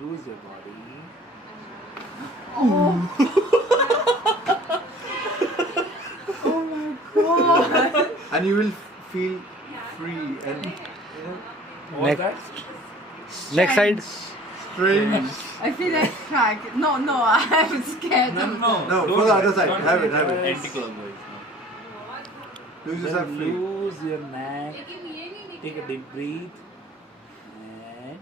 Lose your body. Oh my god. And you will feel free and All Next. that? Next side. strange. I feel like crack. No, I'm scared. No. No, Don't for the other guys, side. don't Have it, guys. have it. Anti-clockwise. Lose Then yourself free. lose your neck. Take a deep breath. And